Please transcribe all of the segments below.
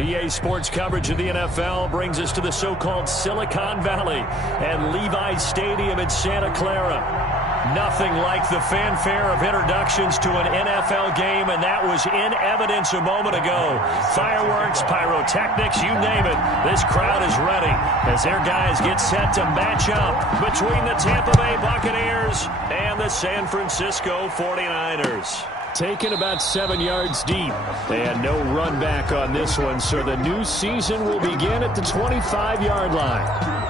EA Sports coverage of the NFL brings us to the so-called Silicon Valley and Levi's Stadium in Santa Clara. Nothing like the fanfare of introductions to an NFL game, and that was in evidence a moment ago. Fireworks, pyrotechnics, you name it. This crowd is ready as their guys get set to match up between the Tampa Bay Buccaneers and the San Francisco 49ers. Taken about 7 yards deep, and no run back on this one, so the new season will begin at the 25-yard line.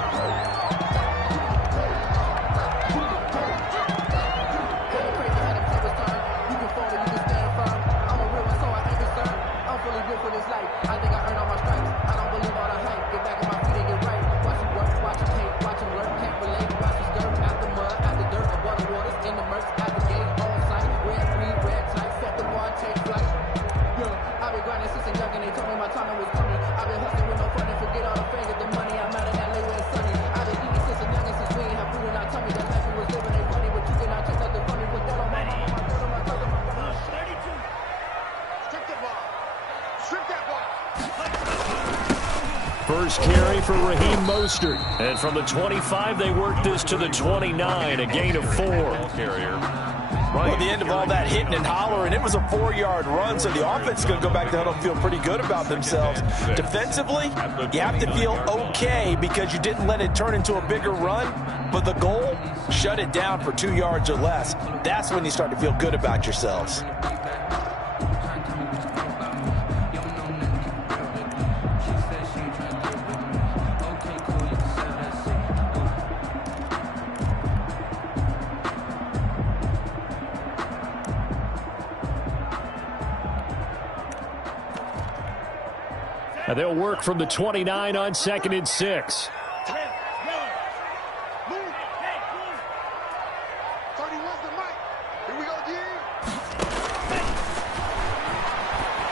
First carry for Raheem Mostert. And from the 25, they worked this to the 29, a gain of 4. Well, at the end of all that hitting and hollering, it was a 4-yard run, so the offense is going to go back to huddle and feel pretty good about themselves. Defensively, you have to feel okay because you didn't let it turn into a bigger run, but the goal, shut it down for 2 yards or less. That's when you start to feel good about yourselves. And they'll work from the 29 on 2nd and 6.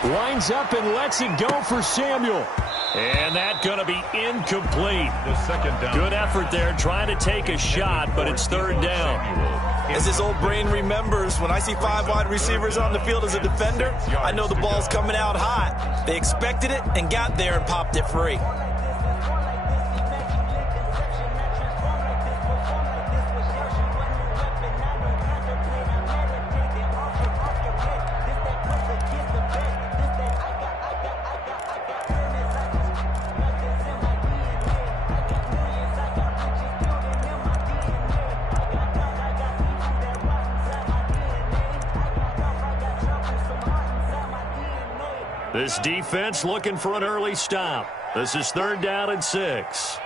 Winds up and lets it go for Samuel. And that's going to be incomplete. The second down. Good effort there trying to take a shot, but it's 3rd down. As his old brain remembers, when I see 5 wide receivers on the field as a defender, I know the ball's coming out hot. They expected it and got there and popped it free. This defense looking for an early stop. This is 3rd down and 6.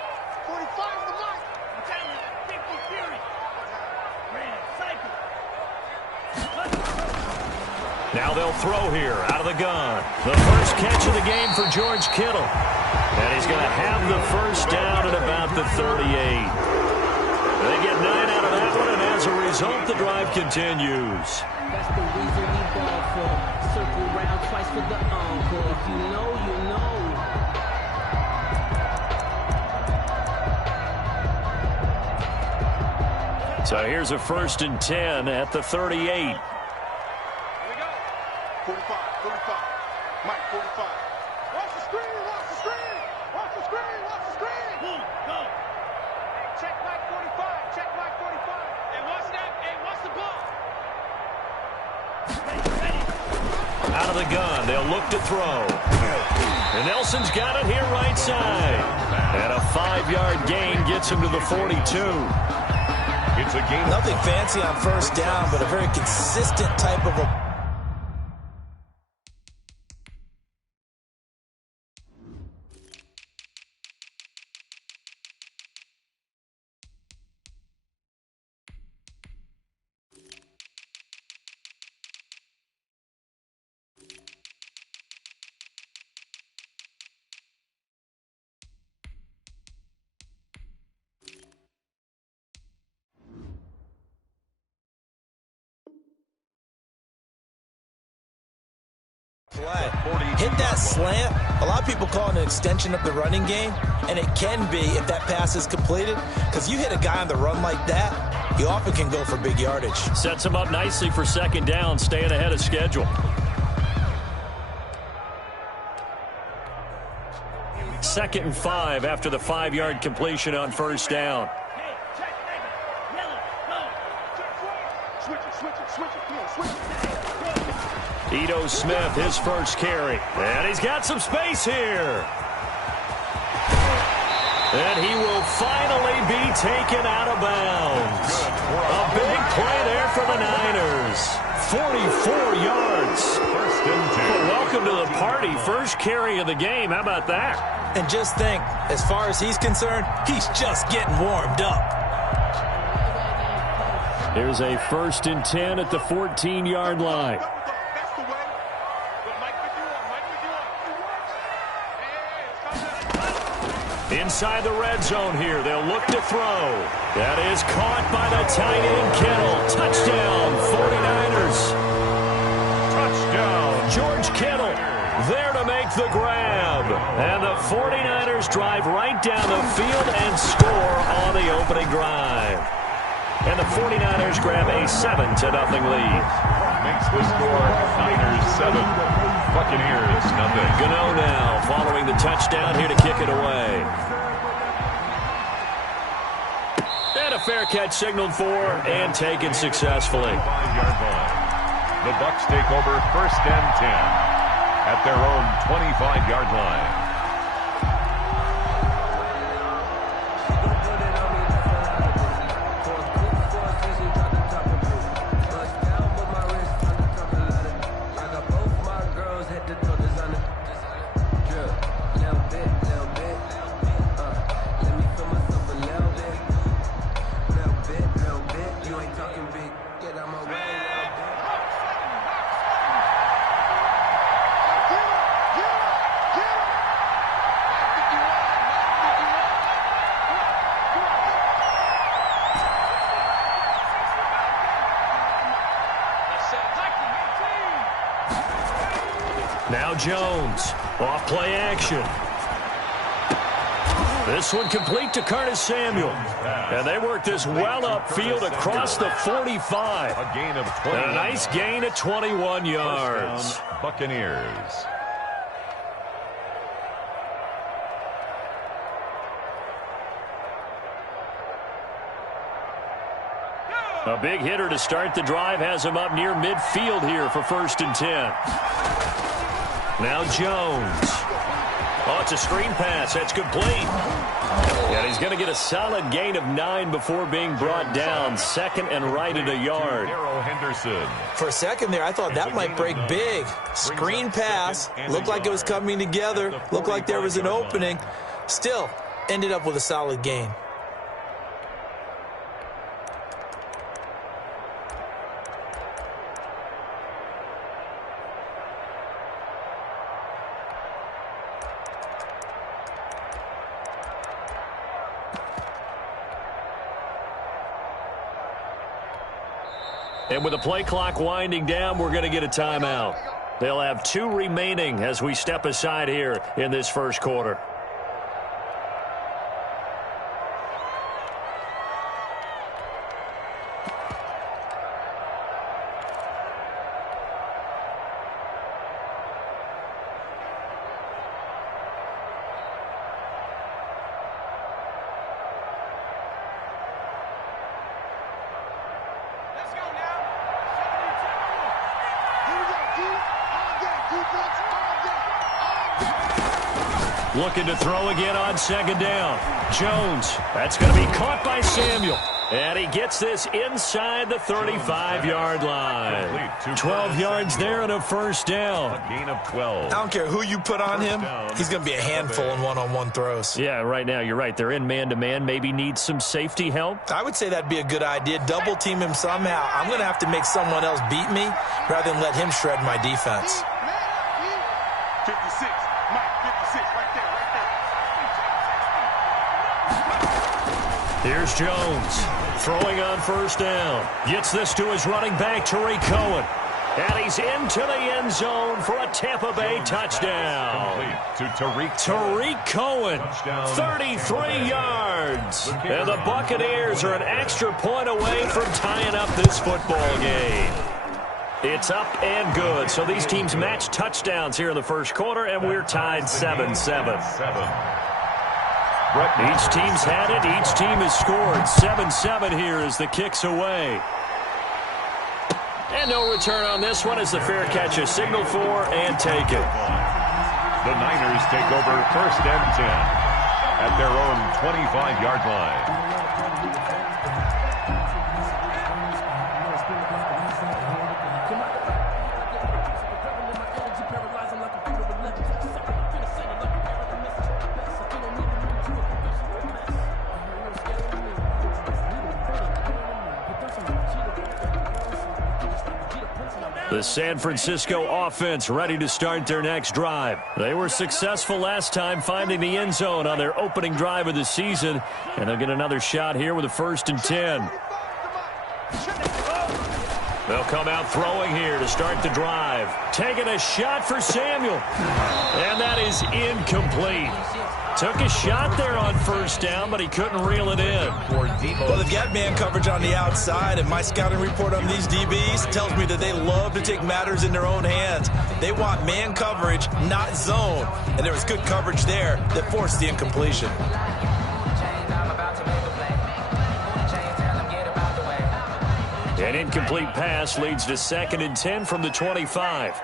Now they'll throw here out of the gun. The first catch of the game for George Kittle. And he's going to have the first down at about the 38. They get 9 out of that one, and as a result, the drive continues. That's the reason we ball for. Circle round twice for the encore. If you know, you know. So here's a 1st and 10 at the 38. Here we go. 45, 45. Mike, 45. Watch the screen, watch the screen. Watch the screen, watch the screen. Boom, go. Hey, check Mike 45, check Mike 45. Hey, watch that. Hey, watch the ball. Out of the gun, they'll look to throw. And Nelson's got it here right side. And a 5-yard gain gets him to the 42. It's a gain. Nothing fancy on 1st down, but a very consistent type of a... Hit that slant. A lot of people call it an extension of the running game, and it can be if that pass is completed, because you hit a guy on the run like that, you often can go for big yardage. Sets him up nicely for 2nd down, staying ahead of schedule. 2nd and 5 after the 5-yard completion on first down. Ito Smith, his first carry. And he's got some space here. And he will finally be taken out of bounds. A big play there for the Niners. 44 yards. Well, welcome to the party. First carry of the game. How about that? And just think, as far as he's concerned, he's just getting warmed up. Here's a 1st and 10 at the 14-yard line. Inside the red zone here. They'll look to throw. That is caught by the tight end, Kittle. Touchdown, 49ers. Touchdown. George Kittle there to make the grab. And the 49ers drive right down the field and score on the opening drive. And the 49ers grab a 7-0 lead. Makes the score Niners 7, Buccaneers nothing. Gano now following the touchdown here to kick it away. And a fair catch signaled for and taken successfully. 5-yard line. The Bucs take over 1st and 10 at their own 25-yard line. Now Jones, off play action. This one complete to Curtis Samuel. And they work this well upfield across the 45. A gain of 20. And a nice gain of 21 yards. Buccaneers. A big hitter to start the drive has him up near midfield here for 1st and 10. Now Jones. Oh, it's a screen pass. That's complete. And he's going to get a solid gain of 9 before being brought down. 2nd and right at a yard. Henderson. For a second there, I thought that might break big. Screen pass. Looked like it was coming together. Looked like there was an opening. Still, ended up with a solid gain. And with the play clock winding down, we're going to get a timeout. They'll have 2 remaining as we step aside here in this first quarter. Looking to throw again on 2nd down. Jones, that's going to be caught by Samuel. And he gets this inside the 35-yard line. 12 yards there and a 1st down. A gain of 12. I don't care who you put on him. He's going to be a handful in one-on-one throws. Yeah, right now you're right. They're in man-to-man. Maybe need some safety help. I would say that'd be a good idea. Double team him somehow. I'm going to have to make someone else beat me rather than let him shred my defense. 56. Mike, 56. Right there. Here's Jones throwing on 1st down. Gets this to his running back, Tariq Cohen. And he's into the end zone for a Tampa Bay touchdown. To Tariq Cohen, 33 yards. And the Buccaneers are an extra point away from tying up this football game. It's up and good. So these teams match touchdowns here in the first quarter, and we're tied 7-7. Each team's had it. Each team has scored. 7-7 here as the kick's away. And no return on this one as the fair catch is signaled for and taken. The Niners take over 1st and 10 at their own 25-yard line. The San Francisco offense ready to start their next drive. They were successful last time finding the end zone on their opening drive of the season, and they'll get another shot here with a 1st and 10. They'll come out throwing here to start the drive. Taking a shot for Samuel, and that is incomplete. Took a shot there on 1st down, but he couldn't reel it in. Well, they've got man coverage on the outside, and my scouting report on these DBs tells me that they love to take matters in their own hands. They want man coverage, not zone. And there was good coverage there that forced the incompletion. An incomplete pass leads to 2nd and 10 from the 25.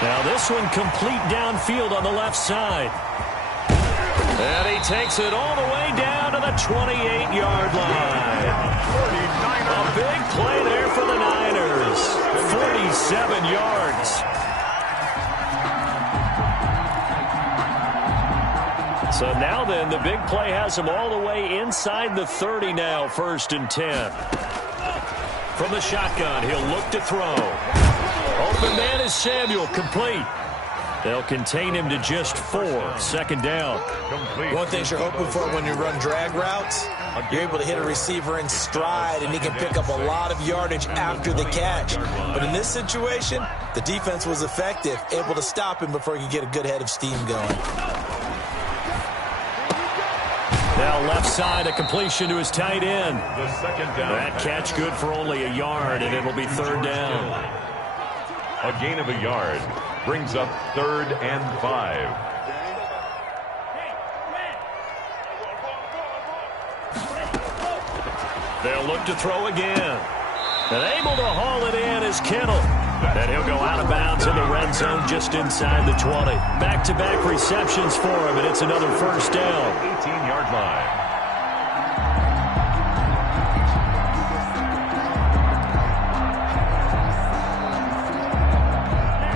Now this one complete downfield on the left side. And he takes it all the way down to the 28-yard line. A big play there for the Niners. 47 yards. So now then, the big play has him all the way inside the 30 now, 1st and 10. From the shotgun, he'll look to throw. Open man is Samuel, complete. They'll contain him to just 4, 2nd down. One thing you're hoping for when you run drag routes, you're able to hit a receiver in stride, and he can pick up a lot of yardage after the catch. But in this situation, the defense was effective, able to stop him before he could get a good head of steam going. Now left side, a completion to his tight end. That catch good for only a yard, and it'll be 3rd down. A gain of a yard brings up 3rd and 5. They'll look to throw again. And able to haul it in is Kittle. Then he'll go out of bounds in the red zone just inside the 20. Back-to-back receptions for him, and it's another 1st down. 18-yard line.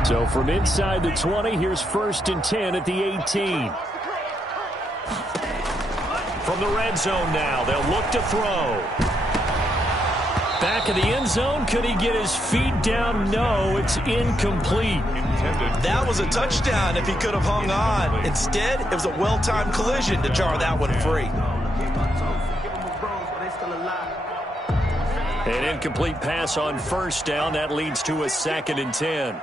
So from inside the 20, here's 1st and 10 at the 18. From the red zone now, they'll look to throw. Back of the end zone, could he get his feet down? No, it's incomplete. That was a touchdown if he could have hung on. Instead, it was a well-timed collision to jar that one free. An incomplete pass on 1st down. That leads to a 2nd and 10.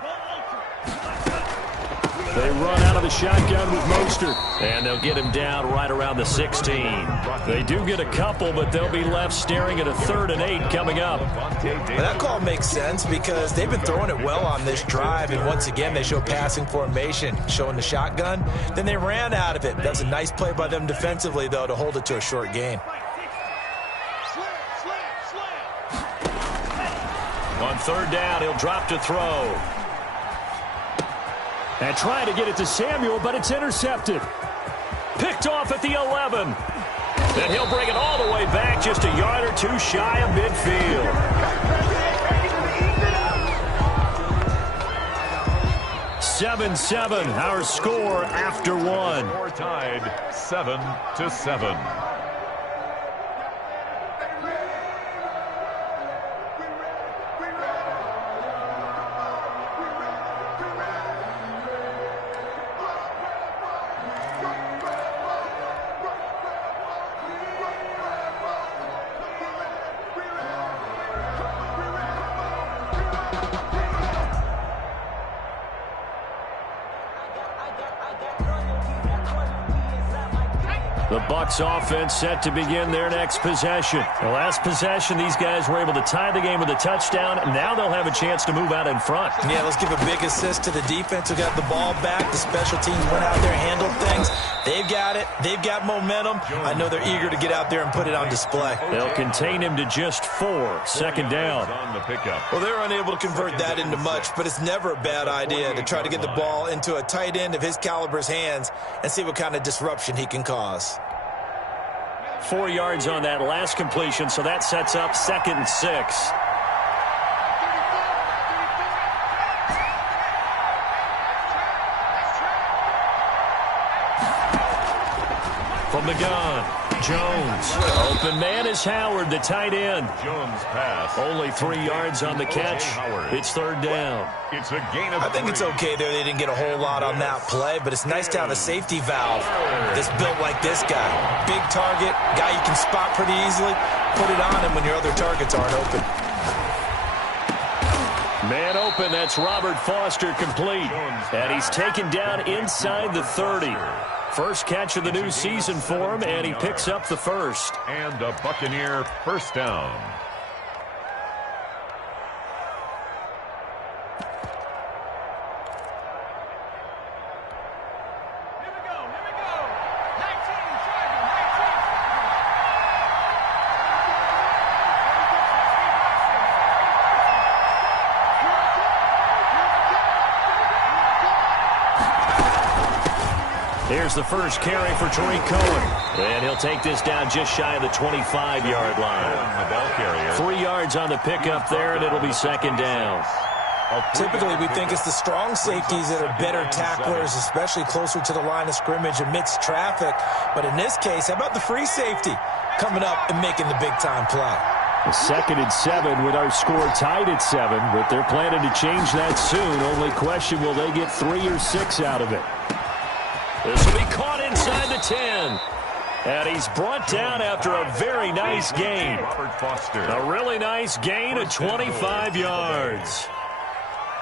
They run out of the shotgun with Mostert, and they'll get him down right around the 16. They do get a couple, but they'll be left staring at a 3rd and 8 coming up. Well, that call makes sense because they've been throwing it well on this drive, and once again they show passing formation, showing the shotgun. Then they ran out of it. That's a nice play by them defensively, though, to hold it to a short gain. On 3rd down, he'll drop to throw. And trying to get it to Samuel, but it's intercepted. Picked off at the 11. Then he'll bring it all the way back, just a yard or 2 shy of midfield. (7-7), our score after 1. We're tied 7-7. The Bucs offense set to begin their next possession. The last possession, these guys were able to tie the game with a touchdown, and now they'll have a chance to move out in front. Yeah, let's give a big assist to the defense who got the ball back. The special teams went out there and handled things. They've got it. They've got momentum. I know they're eager to get out there and put it on display. They'll contain him to just 4. Second down. Well, they're unable to convert that into much, but it's never a bad idea to try to get the ball into a tight end of his caliber's hands and see what kind of disruption he can cause. 4 yards on that last completion, so that sets up 2nd and 6. From the gun, Jones. Open man is Howard, the tight end. Jones pass. Only 3 yards on the catch. It's 3rd down. It's a gain of I think it's okay there. They didn't get a whole lot on that play, but it's nice to have a safety valve that's built like this guy. Big target, guy you can spot pretty easily. Put it on him when your other targets aren't open. Man open, that's Robert Foster complete. And he's taken down inside the 30. First catch of the new season for him, and he picks up the first. And a Buccaneer first down. Here's the first carry for Tariq Cohen. And he'll take this down just shy of the 25-yard line. The ball carrier. 3 yards on the pickup there, and it'll be 2nd down. Typically, we think it's the strong safeties that are better tacklers, especially closer to the line of scrimmage amidst traffic. But in this case, how about the free safety coming up and making the big-time play? 2nd and 7 with our score tied at 7, but they're planning to change that soon. Only question, will they get 3 or 6 out of it? This will be caught inside the 10. And he's brought down after a very nice gain. Robert Foster. A really nice gain of 25 yards.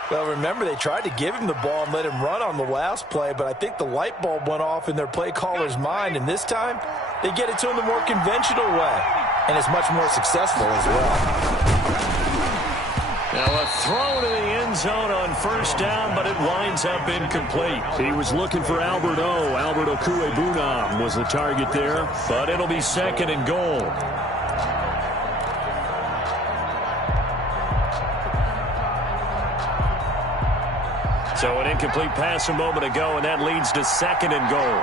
Well, remember, they tried to give him the ball and let him run on the last play, but I think the light bulb went off in their play caller's mind, and this time they get it to him the more conventional way, and it's much more successful as well. Now a throw to the end zone on first down, but it winds up incomplete. He was looking for Albert Okuebunam was the target there, but it'll be 2nd and goal. So an incomplete pass a moment ago, and that leads to 2nd and goal.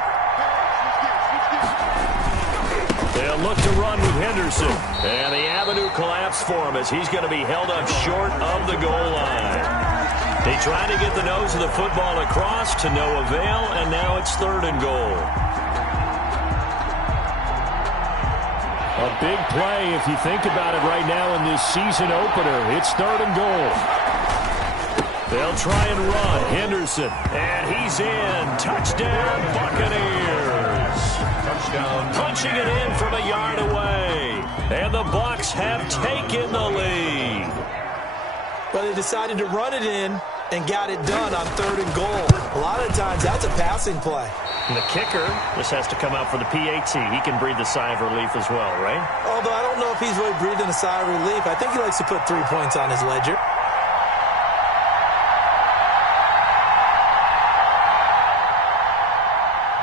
They'll look to run with Henderson. And the avenue collapsed for him as he's going to be held up short of the goal line. They try to get the nose of the football across to no avail, and now it's 3rd and goal. A big play if you think about it right now in this season opener. It's 3rd and goal. They'll try and run. Henderson, and he's in. Touchdown, Buccaneers. Touchdown. Punching it in from a yard away. And the Bucs have taken the lead. Well, they decided to run it in and got it done on 3rd and goal. A lot of times, that's a passing play. And the kicker, this has to come out for the PAT. He can breathe a sigh of relief as well, right? Although I don't know if he's really breathing a sigh of relief. I think he likes to put 3 points on his ledger.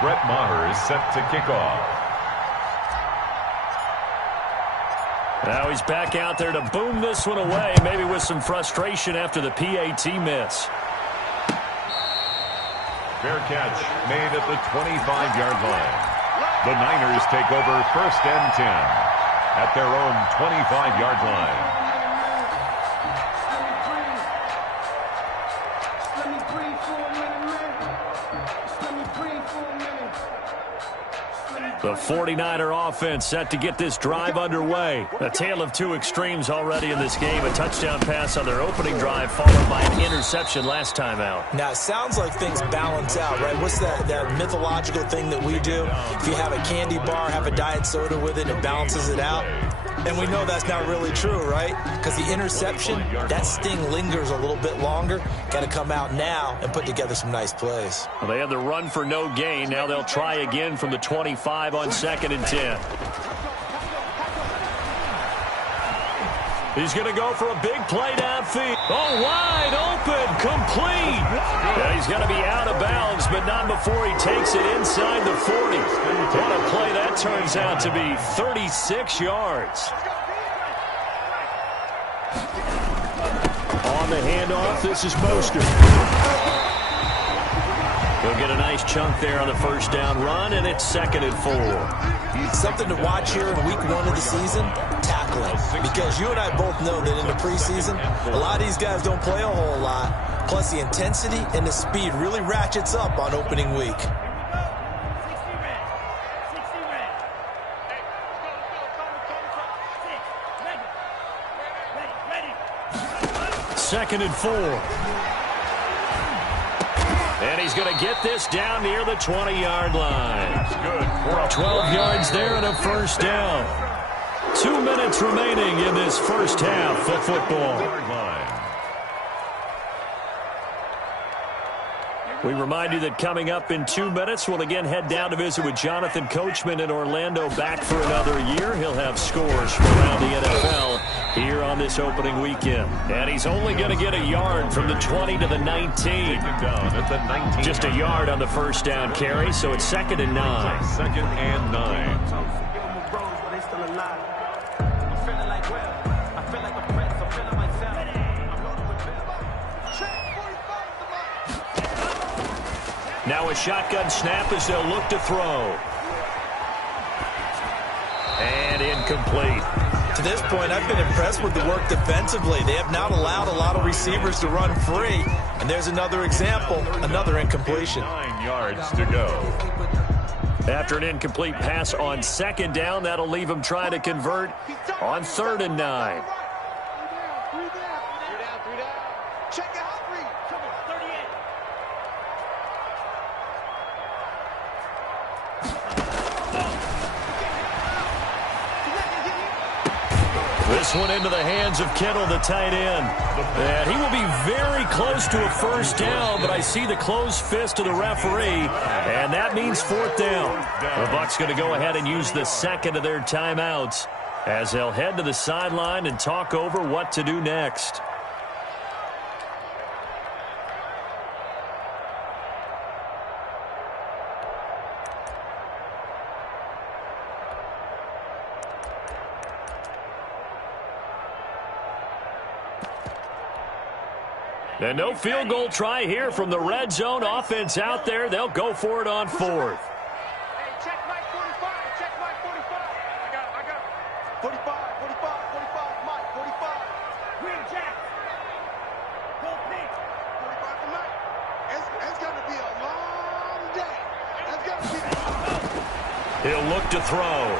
Brett Maher is set to kick off. Now he's back out there to boom this one away, maybe with some frustration after the PAT miss. Fair catch made at the 25-yard line. The Niners take over 1st and 10 at their own 25-yard line. The 49er offense set to get this drive underway. A tale of two extremes already in this game. A touchdown pass on their opening drive followed by an interception last time out. Now, it sounds like things balance out, right? What's that mythological thing that we do? If you have a candy bar, have a diet soda with it, it balances it out. And we know that's not really true, right? Because the interception, that sting lingers a little bit longer. Got to come out now and put together some nice plays. Well, they had the run for no gain. Now they'll try again from the 25 on 2nd and 10. He's going to go for a big play downfield. Oh, wide open, complete. Yeah, he's going to be out of bounds, but not before he takes it inside the 40. What a play that turns out to be, 36 yards. On the handoff, this is Mostert. He'll get a nice chunk there on the first down run, and it's 2nd and 4. Something to watch here in week 1 of the season, tackling. Because you and I both know that in the preseason, a lot of these guys don't play a whole lot. Plus, the intensity and the speed really ratchets up on opening week. Second and 4. And he's going to get this down near the 20-yard line. 12 yards there and a first down. 2 minutes remaining in this first half of football. We remind you that coming up in 2 minutes, we'll again head down to visit with Jonathan Coachman in Orlando, back for another year. He'll have scores from around the NFL here on this opening weekend. And he's only going to get a yard from the 20 to the 19. Just a yard on the first down carry, so it's 2nd and 9. 2nd and 9. Now a shotgun snap as they'll look to throw. And incomplete. To this point, I've been impressed with the work defensively. They have not allowed a lot of receivers to run free. And there's another example, another incompletion. 9 yards to go. After an incomplete pass on 2nd down, that'll leave him trying to convert on 3rd and 9. This one into the hands of Kittle, the tight end. And he will be very close to a first down, but I see the closed fist of the referee, and that means 4th down. The Bucs going to go ahead and use the second of their timeouts as they'll head to the sideline and talk over what to do next. And no field goal try here from the red zone. Offense out there. They'll go for it on 4th. Hey, check Mike 45. Check Mike 45. I got it. 45, 45, Mike, 45. Green Jack. Go pink. 45 for Mike. It's going to be a long day. It's going to be a long day. He'll look to throw.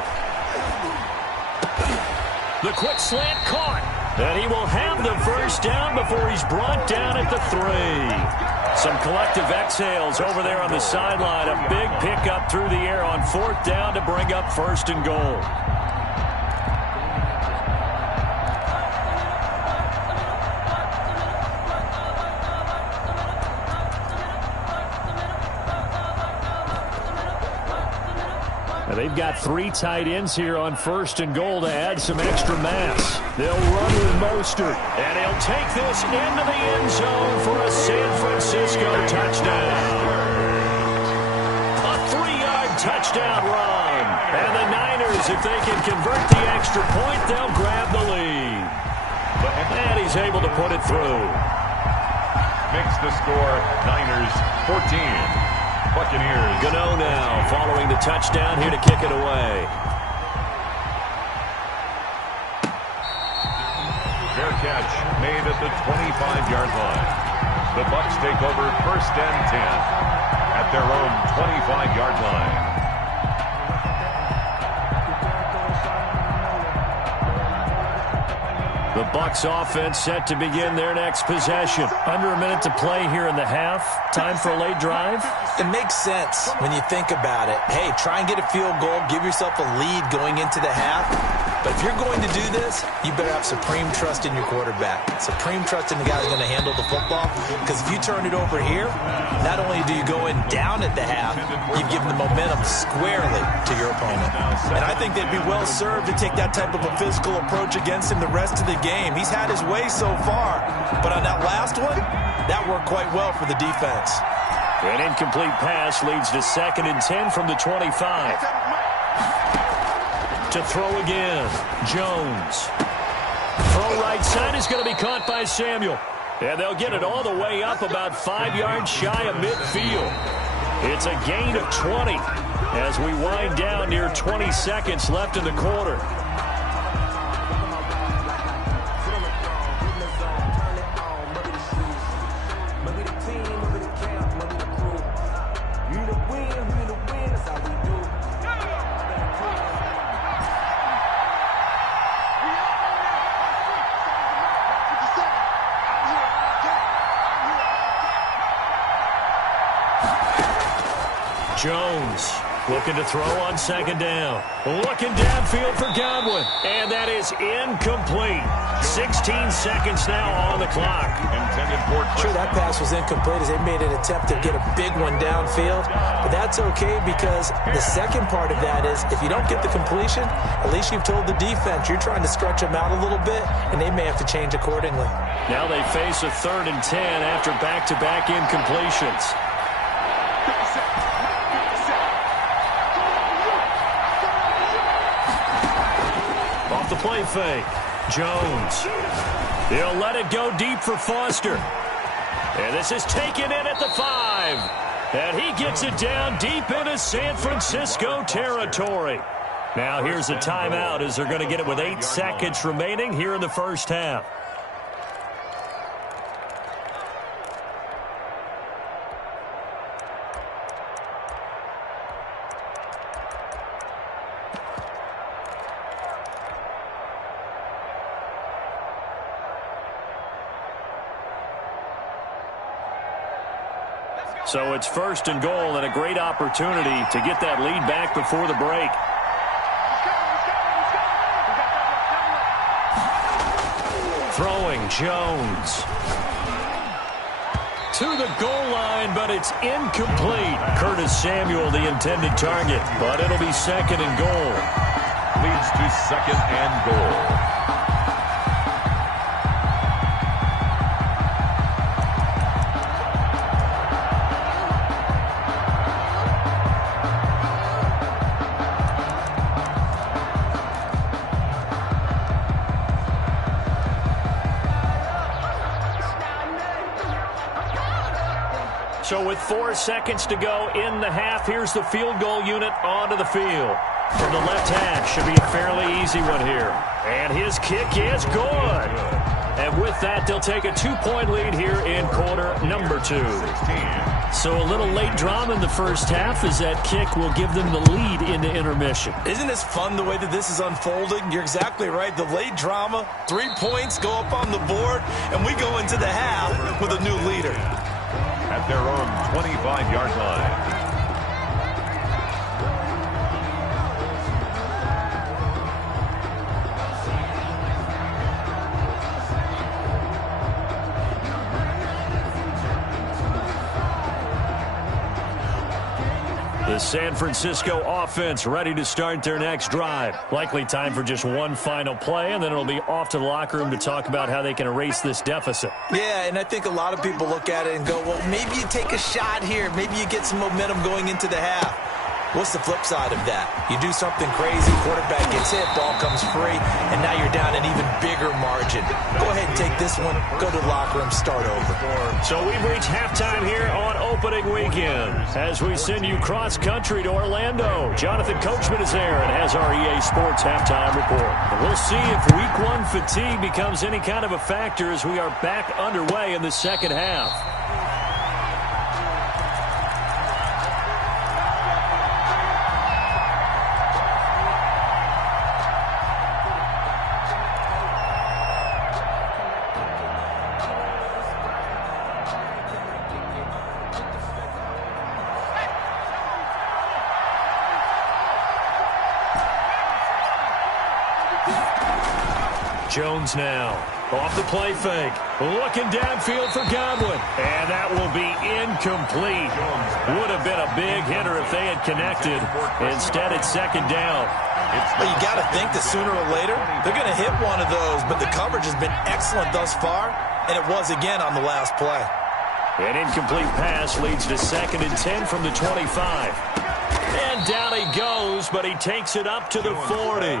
The quick slant caught. And he will have the first down before he's brought down at the 3. Some collective exhales over there on the sideline. A big pickup through the air on 4th down to bring up 1st and goal. And they've got 3 tight ends here on 1st and goal to add some extra mass. They'll run with Mostert. And he'll take this into the end zone for a San Francisco touchdown. A 3-yard touchdown run. And the Niners, if they can convert the extra point, they'll grab the lead. And he's able to put it through. Makes the score Niners 14. Buccaneers. Gano now following the touchdown here to kick it away. Fair catch made at the 25-yard line. The Bucs take over 1st and 10 at their own 25-yard line. The Bucs offense set to begin their next possession. Under a minute to play here in the half. Time for a late drive. It makes sense when you think about it. Hey, try and get a field goal. Give yourself a lead going into the half. But if you're going to do this, you better have supreme trust in your quarterback. Supreme trust in the guy who's going to handle the football. Because if you turn it over here, not only do you go in down at the half, you've given the momentum squarely to your opponent. And I think they'd be well served to take that type of a physical approach against him the rest of the game. He's had his way so far. But on that last one, that worked quite well for the defense. An incomplete pass leads to 2nd and 10 from the 25. To throw again, Jones. Throw right side is going to be caught by Samuel. And they'll get it all the way up about 5 yards shy of midfield. It's a gain of 20 as we wind down near 20 seconds left in the quarter. Jones looking to throw on 2nd down. Looking downfield for Godwin. And that is incomplete. 16 seconds now on the clock. Sure, that pass was incomplete as they made an attempt to get a big one downfield. But that's okay because the second part of that is if you don't get the completion, at least you've told the defense you're trying to stretch them out a little bit, and they may have to change accordingly. Now they face a 3rd and 10 after back-to-back incompletions. The play fake. Jones. He'll let it go deep for Foster. And this is taken in at the 5. And he gets it down deep into San Francisco territory. Now here's a timeout as they're going to get it with 8 seconds remaining here in the first half. So it's 1st and goal and a great opportunity to get that lead back before the break. Throwing Jones. To the goal line, but it's incomplete. Curtis Samuel, the intended target, but it'll be 2nd and goal. Leads to 2nd and goal. So with 4 seconds to go in the half, here's the field goal unit onto the field. From the left hash, should be a fairly easy one here. And his kick is good. And with that, they'll take a 2-point lead here in quarter number 2. So a little late drama in the first half as that kick will give them the lead into intermission. Isn't this fun the way that this is unfolding? You're exactly right. The late drama, 3 points go up on the board, and we go into the half with a new leader. At their own 25-yard line. The San Francisco offense ready to start their next drive. Likely time for just one final play, and then it'll be off to the locker room to talk about how they can erase this deficit. Yeah, and I think a lot of people look at it and go, well, maybe you take a shot here. Maybe you get some momentum going into the half. What's the flip side of that? You do something crazy, quarterback gets hit, ball comes free, and now you're down an even bigger margin. Go ahead and take this one, go to the locker room, start over. So we've reached halftime here on opening weekend as we send you cross-country to Orlando. Jonathan Coachman is there and has our EA Sports halftime report. And we'll see if Week 1 fatigue becomes any kind of a factor as we are back underway in the second half. Jones now. Off the play fake. Looking downfield for Godwin. And that will be incomplete. Would have been a big hitter if they had connected. Instead, it's second down. Well, you got to think that sooner or later, they're going to hit one of those. But the coverage has been excellent thus far. And it was again on the last play. An incomplete pass leads to 2nd and 10 from the 25. And down he goes, but he takes it up to the 40.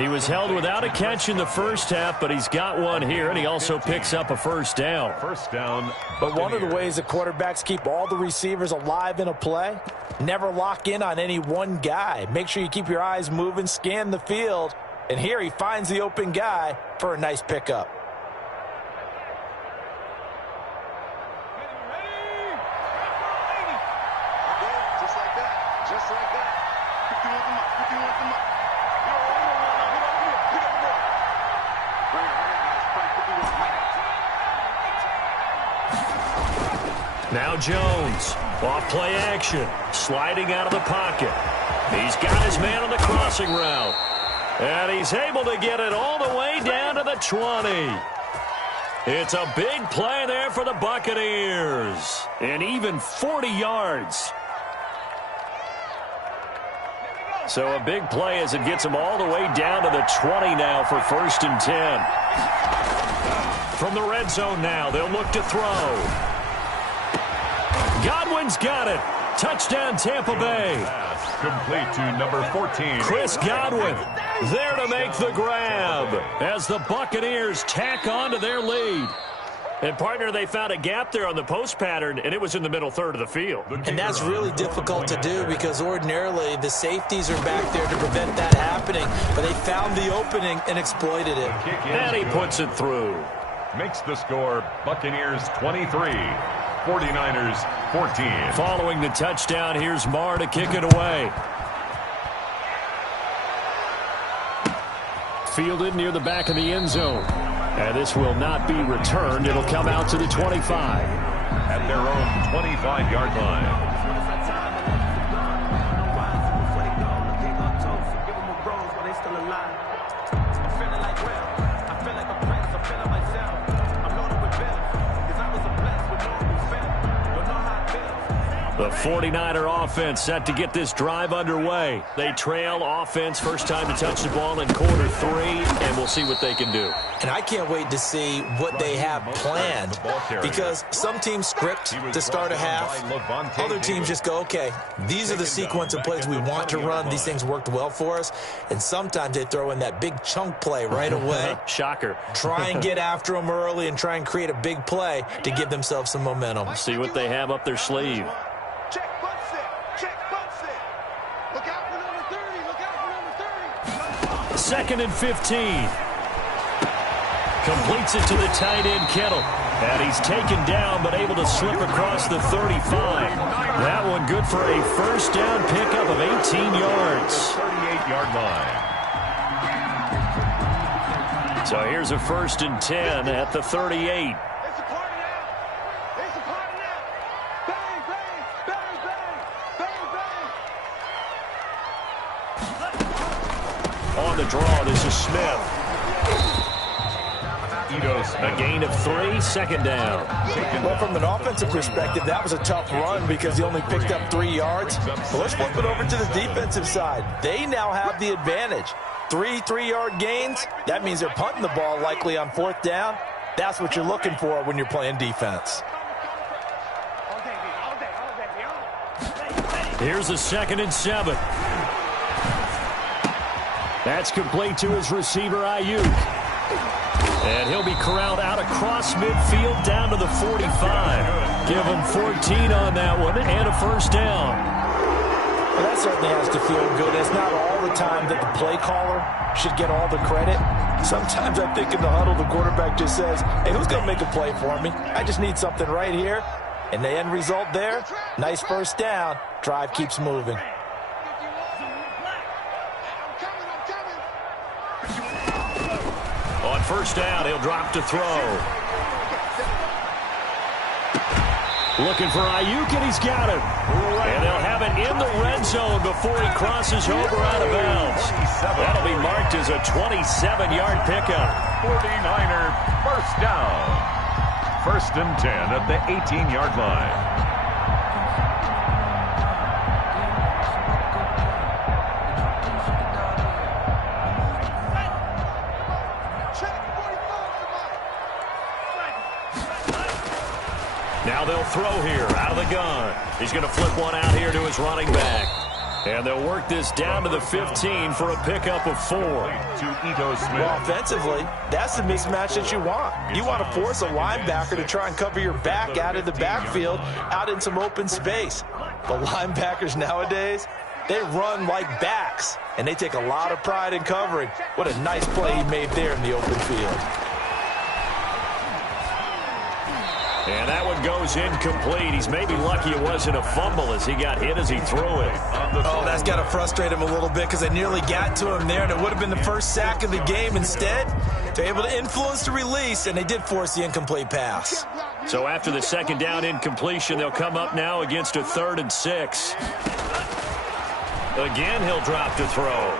He was held without a catch in the first half, but he's got one here, and he also picks up a first down. First down. But one of the ways that quarterbacks keep all the receivers alive in a play, never lock in on any one guy. Make sure you keep your eyes moving, scan the field, and here he finds the open guy for a nice pickup. Now Jones, off play action, sliding out of the pocket. He's got his man on the crossing route. And he's able to get it all the way down to the 20. It's a big play there for the Buccaneers. And even 40 yards. So a big play as it gets them all the way down to the 20 now for 1st and 10. From the red zone now, they'll look to throw. Godwin's got it. Touchdown, Tampa Bay. Complete to number 14. Chris Godwin there to make the grab as the Buccaneers tack on to their lead. And, partner, they found a gap there on the post pattern, and it was in the middle third of the field. And that's really difficult to do because ordinarily the safeties are back there to prevent that happening. But they found the opening and exploited it. And he puts it through. Makes the score Buccaneers 23. 49ers 14. Following the touchdown, here's Marr to kick it away. Fielded near the back of the end zone. And this will not be returned. It'll come out to the 25. At their own 25-yard line. The 49er offense set to get this drive underway. They trail offense first time to touch the ball in quarter 3, and we'll see what they can do. And I can't wait to see what they have planned because some teams script to start a half. Other teams just go, okay, these are the sequence of plays we want to run. These things worked well for us. And sometimes they throw in that big chunk play right away. Shocker. Try and get after them early and try and create a big play to give themselves some momentum. See what they have up their sleeve. Check butt set. Check butt set. Look out for number 30. Look out for number 30. 2nd and 15. Completes it to the tight end, Kittle. And he's taken down, but able to slip across the 35. That one good for a first down pickup of 18 yards. 38-yard line. So here's a 1st and 10 at the 38. On the draw, this is Smith. A gain of 3, 2nd down. Well, from an offensive perspective, that was a tough run because he only picked up 3 yards. But let's flip it over to the defensive side. They now have the advantage. 3 3-yard gains. That means they're punting the ball likely on 4th down. That's what you're looking for when you're playing defense. Here's a 2nd and 7. That's complete to his receiver, Ayuk. And he'll be corralled out across midfield down to the 45. Give him 14 on that one and a first down. Well, that certainly has to feel good. It's not all the time that the play caller should get all the credit. Sometimes I think in the huddle, the quarterback just says, hey, who's going to make a play for me? I just need something right here. And the end result there, nice first down. Drive keeps moving. On first down, he'll drop to throw. Looking for Ayuk, and he's got him. And they'll have it in the red zone before he crosses over out of bounds. That'll be marked as a 27-yard pickup. 49er first down. 1st and 10 at the 18-yard line. Now they'll throw here out of the gun. He's going to flip one out here to his running back. And they'll work this down to the 15 for a pickup of 4. Well, offensively, that's the mismatch that you want. You want to force a linebacker to try and cover your back out of the backfield, out in some open space. The linebackers nowadays, they run like backs, and they take a lot of pride in covering. What a nice play he made there in the open field. And that one goes incomplete. He's maybe lucky it wasn't a fumble as he got hit as he threw it. Oh, that's got to frustrate him a little bit because they nearly got to him there, and it would have been the first sack of the game. Instead, they're able to influence the release, and they did force the incomplete pass. So after the 2nd down incompletion, they'll come up now against a 3rd and 6. Again, he'll drop to throw.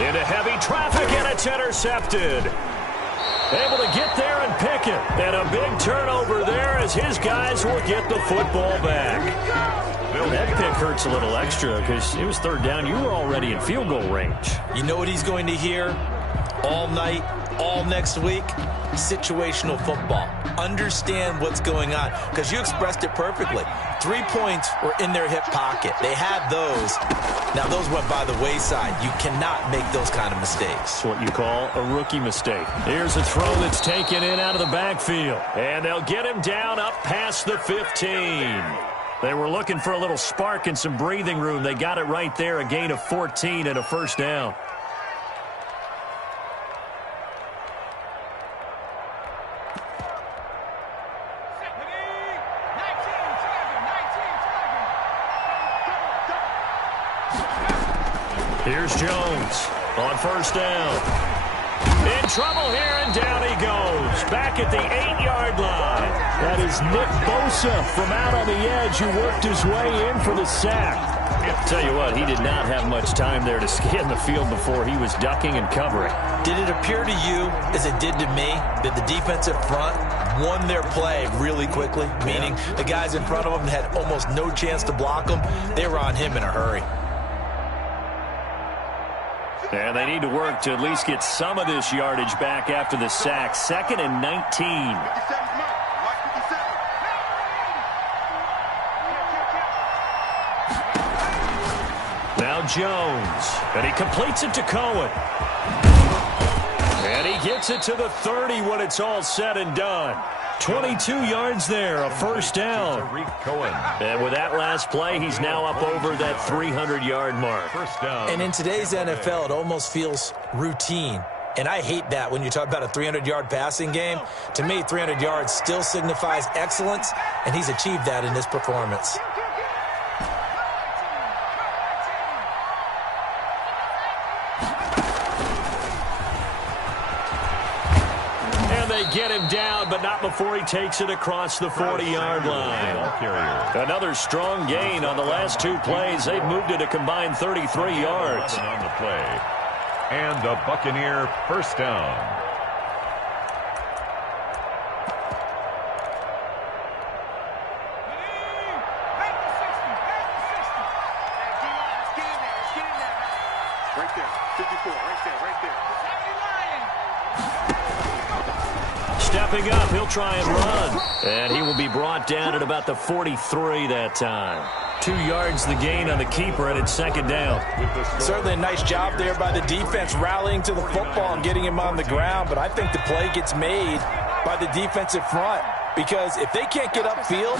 Into heavy traffic, and it's intercepted. Able to get there and pick it. And a big turnover there as his guys will get the football back. That pick hurts a little extra because it was 3rd down. You were already in field goal range. You know what he's going to hear all night, all next week? Situational football. Understand what's going on because you expressed it perfectly. 3 points were in their hip pocket. They had those. Now, those went by the wayside. You cannot make those kind of mistakes. It's what you call a rookie mistake. Here's a throw that's taken in out of the backfield. And they'll get him down up past the 15. They were looking for a little spark and some breathing room. They got it right there, a gain of 14 and a 1st down. Here's Jones on 1st down. In trouble here, and down he goes. Back at the 8-yard line. That is Nick Bosa from out on the edge who worked his way in for the sack. I'll tell you what, he did not have much time there to scan the field before he was ducking and covering. Did it appear to you, as it did to me, that the defensive front won their play really quickly? Meaning the guys in front of them had almost no chance to block him. They were on him in a hurry. And they need to work to at least get some of this yardage back after the sack. 2nd and 19. Now Jones. And he completes it to Cohen. And he gets it to the 30 when it's all said and done. 22 yards there, a 1st down. And with that last play, he's now up over that 300-yard mark. 1st down. And in today's NFL, it almost feels routine. And I hate that when you talk about a 300-yard passing game. To me, 300 yards still signifies excellence, and he's achieved that in this performance. Get him down, but not before he takes it across the 40-yard line. Another strong gain on the last 2 plays. They've moved it a combined 33 yards. On the play. And a Buccaneer 1st down. Right there, 54, right there. Stepping up, he'll try and run. And he will be brought down at about the 43 that time. 2 yards the gain on the keeper, and it's 2nd down. Certainly a nice job there by the defense rallying to the football and getting him on the ground, but I think the play gets made by the defensive front because if they can't get upfield,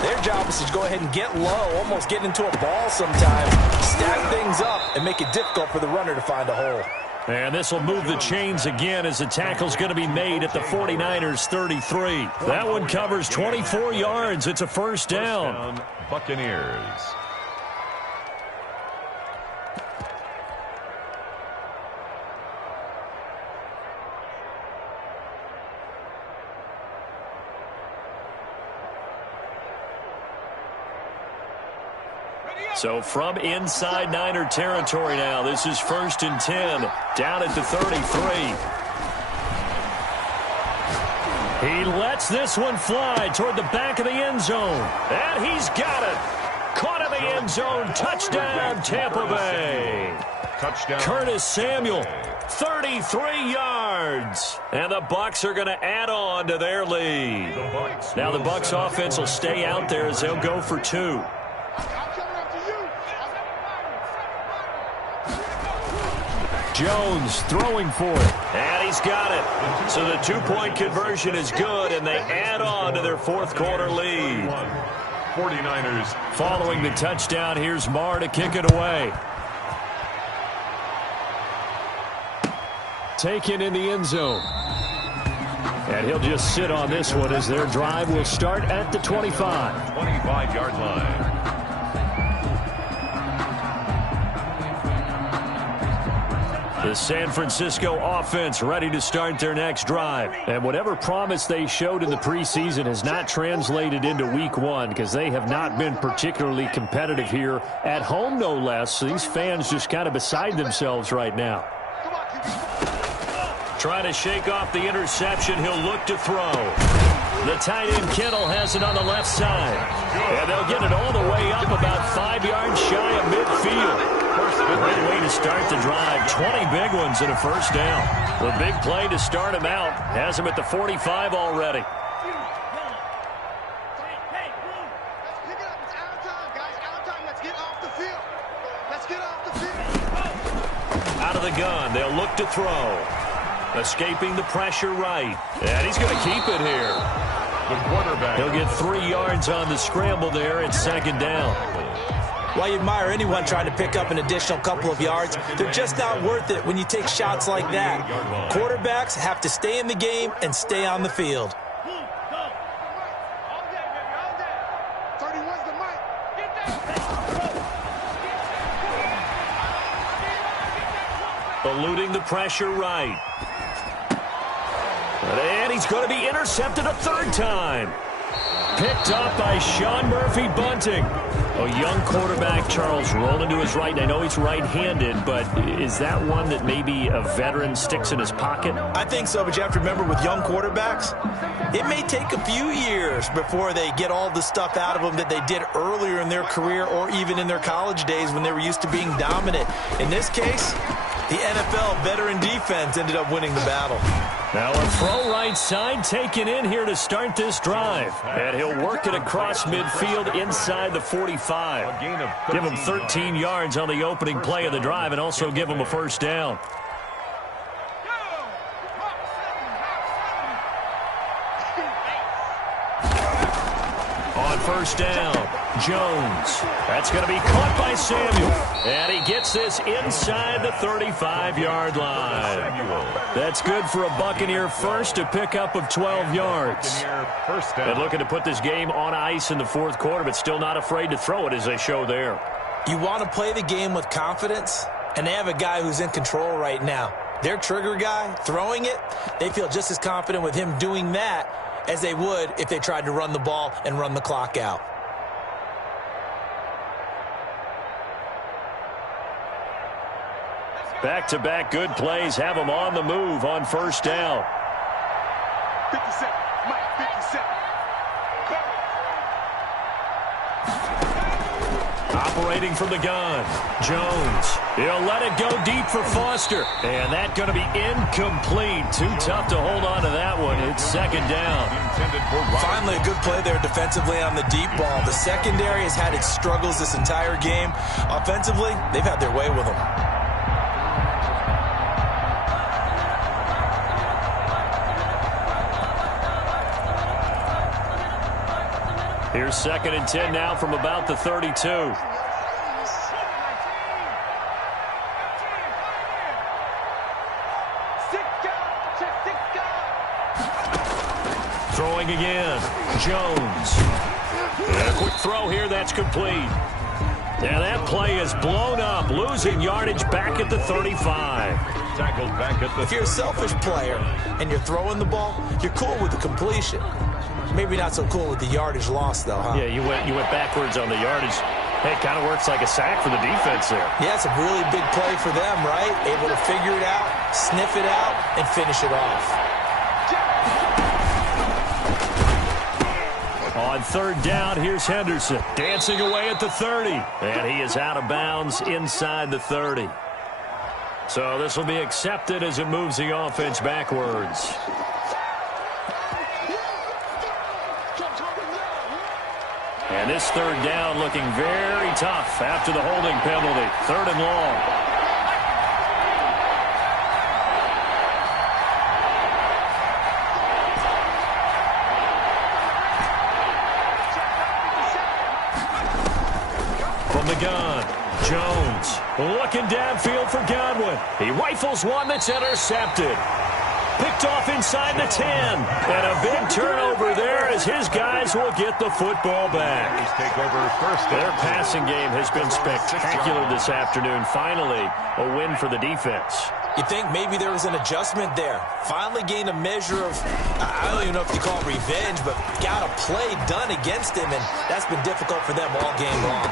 their job is to go ahead and get low, almost get into a ball sometimes, stack things up, and make it difficult for the runner to find a hole. And this will move the chains again as the tackle's going to be made at the 49ers 33. That one covers 24 yards. It's a 1st down. Buccaneers. So from inside Niner territory now, this is 1st and 10, down at the 33. He lets this one fly toward the back of the end zone. And he's got it. Caught in the end zone. Touchdown, Tampa Bay. Touchdown. Curtis Samuel, 33 yards. And the Bucs are going to add on to their lead. Now the Bucs offense will stay out there as they'll go for 2. Jones throwing for it. And he's got it. So the 2-point conversion is good, and they add on to their 4th quarter lead. 49ers. Following the touchdown, here's Marr to kick it away. Taken in the end zone. And he'll just sit on this one as their drive will start at the 25. 25-yard line. The San Francisco offense ready to start their next drive. And whatever promise they showed in the preseason has not translated into week 1 because they have not been particularly competitive here at home, no less. So these fans just kind of beside themselves right now. Trying to shake off the interception. He'll look to throw. The tight end Kittle has it on the left side. And they'll get it all the way up about 5 yards shy of midfield. Great way to start the drive. 20 big ones and a first down. The big play to start him out. Has him at the 45 already. Out of the gun. They'll look to throw. Escaping the pressure right. And he's going to keep it here. The quarterback. He'll get 3 yards on the scramble there at 2nd down. While you admire anyone trying to pick up an additional couple of yards, they're just not worth it when you take shots like that. Quarterbacks have to stay in the game and stay on the field. Eluding the pressure right. And he's going to be intercepted a 3rd time. Picked up by Sean Murphy Bunting. A young quarterback, Charles, rolling to his right. I know he's right-handed, but is that one that maybe a veteran sticks in his pocket? I think so, but you have to remember with young quarterbacks, it may take a few years before they get all the stuff out of them that they did earlier in their career or even in their college days when they were used to being dominant. In this case, the NFL veteran defense ended up winning the battle. Now a throw right side taken in here to start this drive. And he'll work it across midfield inside the 45. Give him 13 yards on the opening play of the drive and also give him a first down. On first down, Jones. That's going to be caught by Samuel. And he gets this inside the 35-yard line. That's good for a Buccaneer first, a pickup of 12 yards. And looking to put this game on ice in the 4th quarter, but still not afraid to throw it as they show there. You want to play the game with confidence, and they have a guy who's in control right now. Their trigger guy, throwing it, they feel just as confident with him doing that as they would if they tried to run the ball and run the clock out. Back-to-back good plays have them on the move on first down. 57, Mike, 57. Operating from the gun, Jones. He'll let it go deep for Foster. And that's going to be incomplete. Too tough to hold on to that one. It's 2nd down. Finally, a good play there defensively on the deep ball. The secondary has had its struggles this entire game. Offensively, they've had their way with them. Here's 2nd and 10 now from about the 32. Throwing again, Jones. And a quick throw here, that's complete. And that play is blown up, losing yardage back at the 35. Tackled back at the... If you're a selfish player and you're throwing the ball, you're cool with the completion. Maybe not so cool with the yardage loss, though, huh? Yeah, you went backwards on the yardage. Hey, it kind of works like a sack for the defense there. Yeah, it's a really big play for them, right? Able to figure it out, sniff it out, and finish it off. On third down, here's Henderson dancing away at the 30. And he is out of bounds inside the 30. So this will be accepted as it moves the offense backwards. And this third down looking very tough after the holding penalty. Third and long. From the gun, Jones looking downfield for Godwin. He rifles one that's intercepted. Picked off inside the 10. And a big turnover there as his guys will get the football back. Their passing game has been spectacular this afternoon. Finally, a win for the defense. You think maybe there was an adjustment there. Finally gained a measure of, I don't even know if you call it revenge, but got a play done against him, and that's been difficult for them all game long.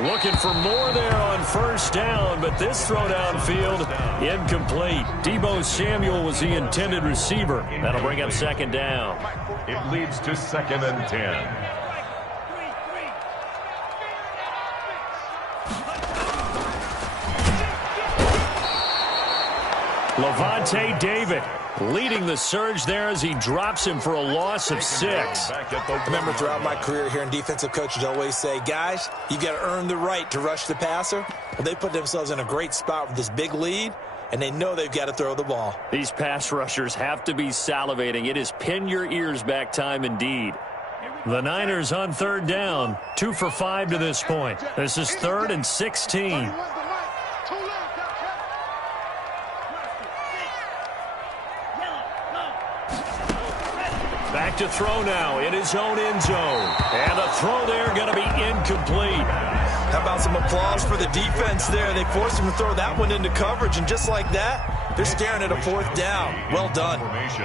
Looking for more there on first down, but this throw downfield incomplete. Deebo Samuel was the intended receiver. That'll bring up second down. It leads to 2nd and 10. Levante David leading the surge there as he drops him for a loss of 6. I remember throughout my career here in defensive coaches always say, guys, you got to earn the right to rush the passer. Well, they put themselves in a great spot with this big lead, and they know they've got to throw the ball. These pass rushers have to be salivating. It is pin your ears back time indeed. The Niners on third down, 2 for 5 to this point. This is 3rd and 16. Back to throw now in his own end zone. And a throw there going to be incomplete. How about some applause for the defense there? They forced him to throw that one into coverage, and just like that, they're staring at a 4th down. Well done.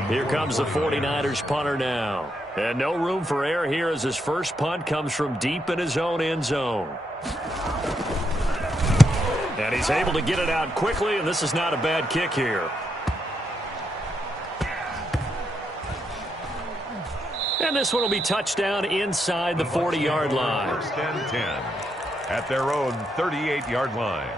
Here comes the 49ers punter now. And no room for error here as his first punt comes from deep in his own end zone. And he's able to get it out quickly, and this is not a bad kick here. And this one will be touchdown inside the 40-yard line. 1st and 10 at their own 38-yard line.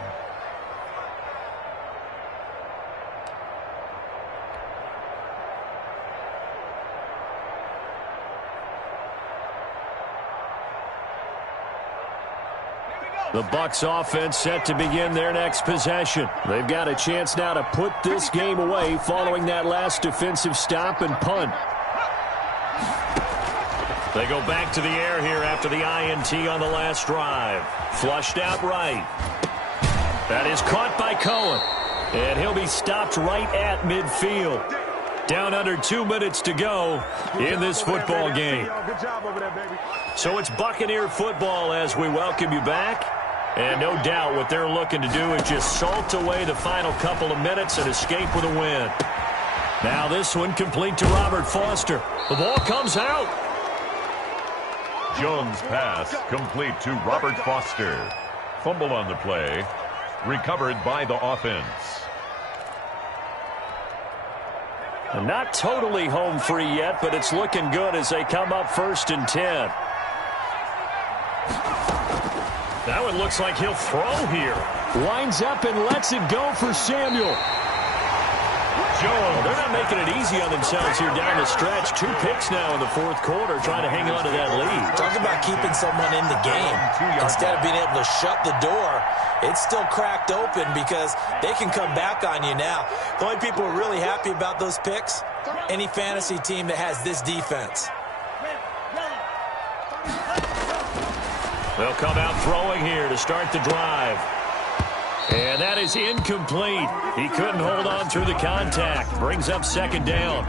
The Bucs offense set to begin their next possession. They've got a chance now to put this game away following that last defensive stop and punt. They go back to the air here after the INT on the last drive. Flushed out right. That is caught by Cohen. And he'll be stopped right at midfield. Down under 2 minutes to go in this football game. So it's Buccaneer football as we welcome you back. And no doubt what they're looking to do is just salt away the final couple of minutes and escape with a win. Now this one complete to Robert Foster. The ball comes out. Jones' pass complete to Robert Foster. Fumble on the play. Recovered by the offense. Not totally home free yet, but it's looking good as they come up 1st and 10. That one looks like he'll throw here. Lines up and lets it go for Samuel. Well, they're not making it easy on themselves here down the stretch. 2 picks now in the 4th quarter, trying to hang on to that lead. Talk about keeping someone in the game. Instead of being able to shut the door, it's still cracked open because they can come back on you now. The only people who are really happy about those picks, any fantasy team that has this defense. They'll come out throwing here to start the drive. And that is incomplete. He couldn't hold on through the contact. Brings up 2nd down.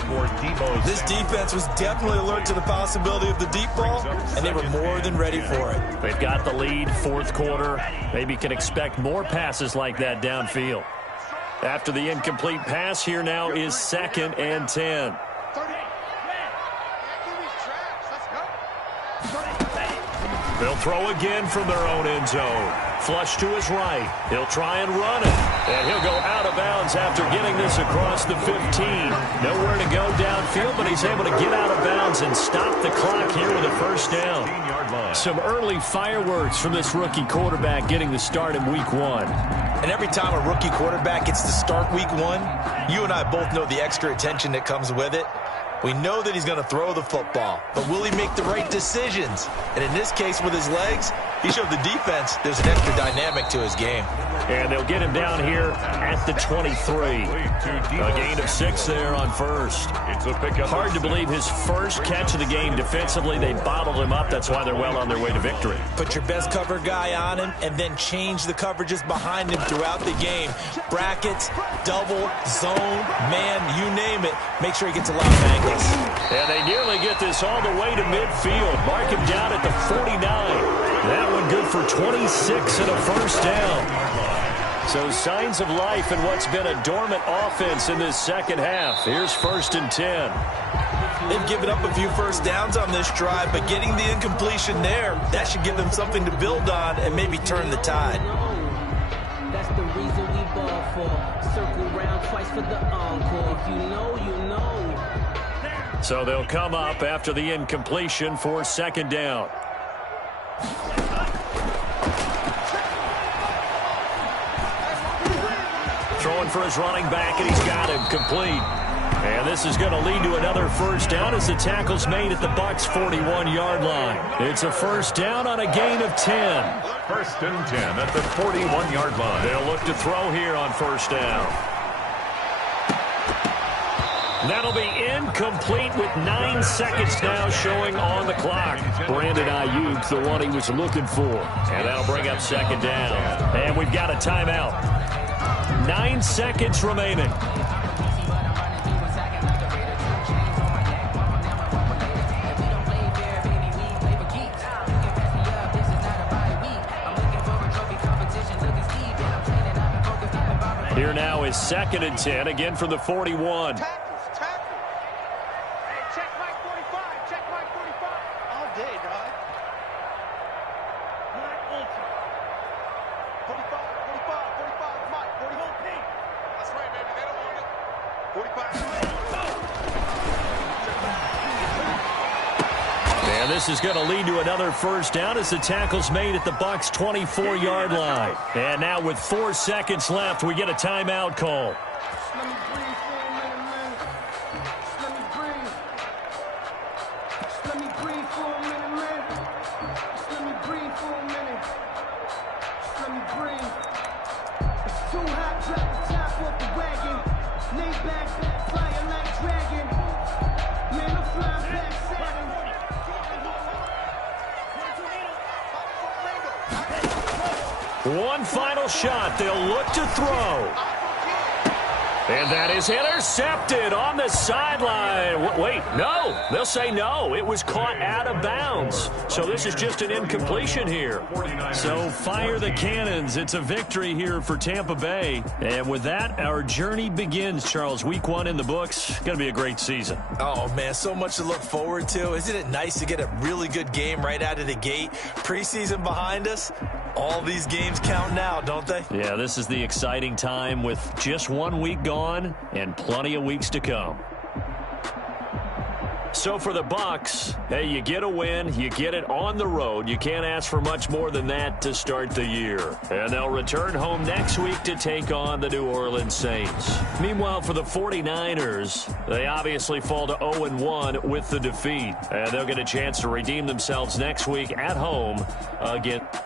This defense was definitely alert to the possibility of the deep ball, and they were more than ready for it. They've got the lead, 4th quarter. Maybe can expect more passes like that downfield. After the incomplete pass, here now is 2nd and 10. They'll throw again from their own end zone. Flush to his right. He'll try and run it. And he'll go out of bounds after getting this across the 15. Nowhere to go downfield, but he's able to get out of bounds and stop the clock here with a first down. Some early fireworks from this rookie quarterback getting the start in week 1. And every time a rookie quarterback gets to start week 1, you and I both know the extra attention that comes with it. We know that he's going to throw the football, but will he make the right decisions? And in this case, with his legs, he showed the defense there's an extra dynamic to his game. And they'll get him down here at the 23. A gain of 6 there on first. Hard to believe his first catch of the game defensively. They bottled him up. That's why they're well on their way to victory. Put your best cover guy on him and then change the coverages behind him throughout the game. Brackets, double, zone, man, you name it. Make sure he gets a lot of angles. And they nearly get this all the way to midfield. Mark him down at the 49. That one good for 26 and a first down. So signs of life in what's been a dormant offense in this second half. Here's 1st and 10. They've given up a few first downs on this drive, but getting the incompletion there, that should give them something to build on and maybe turn the tide. That's the reason we ball for. Circle round twice for the encore. If you know, you know. So they'll come up after the incompletion for 2nd down. Throwing for his running back, and he's got him complete. And this is going to lead to another first down as the tackle's made at the Bucs' 41-yard line. It's a first down on a gain of 10. 1st and 10 at the 41-yard line. They'll look to throw here on first down. That'll be incomplete with 9 seconds now showing on the clock. Brandon Ayuk, the one he was looking for. And that'll bring up 2nd down. And we've got a timeout. 9 seconds remaining. Here now is 2nd and 10, again from the 41. And this is going to lead to another first down as the tackle's made at the Bucs' 24-yard line. And now with 4 seconds left, we get a timeout call. One final shot. They'll look to throw. And that is intercepted on the sideline. Wait, no. They'll say no. It was caught out of bounds. So this is just an incompletion here. So fire the cannons. It's a victory here for Tampa Bay. And with that, our journey begins, Charles. Week 1 in the books. Going to be a great season. Oh, man, so much to look forward to. Isn't it nice to get a really good game right out of the gate? Preseason behind us. All these games count now, don't they? Yeah, this is the exciting time with just 1 week gone and plenty of weeks to come. So for the Bucs, hey, you get a win, you get it on the road. You can't ask for much more than that to start the year. And they'll return home next week to take on the New Orleans Saints. Meanwhile, for the 49ers, they obviously fall to 0-1 with the defeat. And they'll get a chance to redeem themselves next week at home against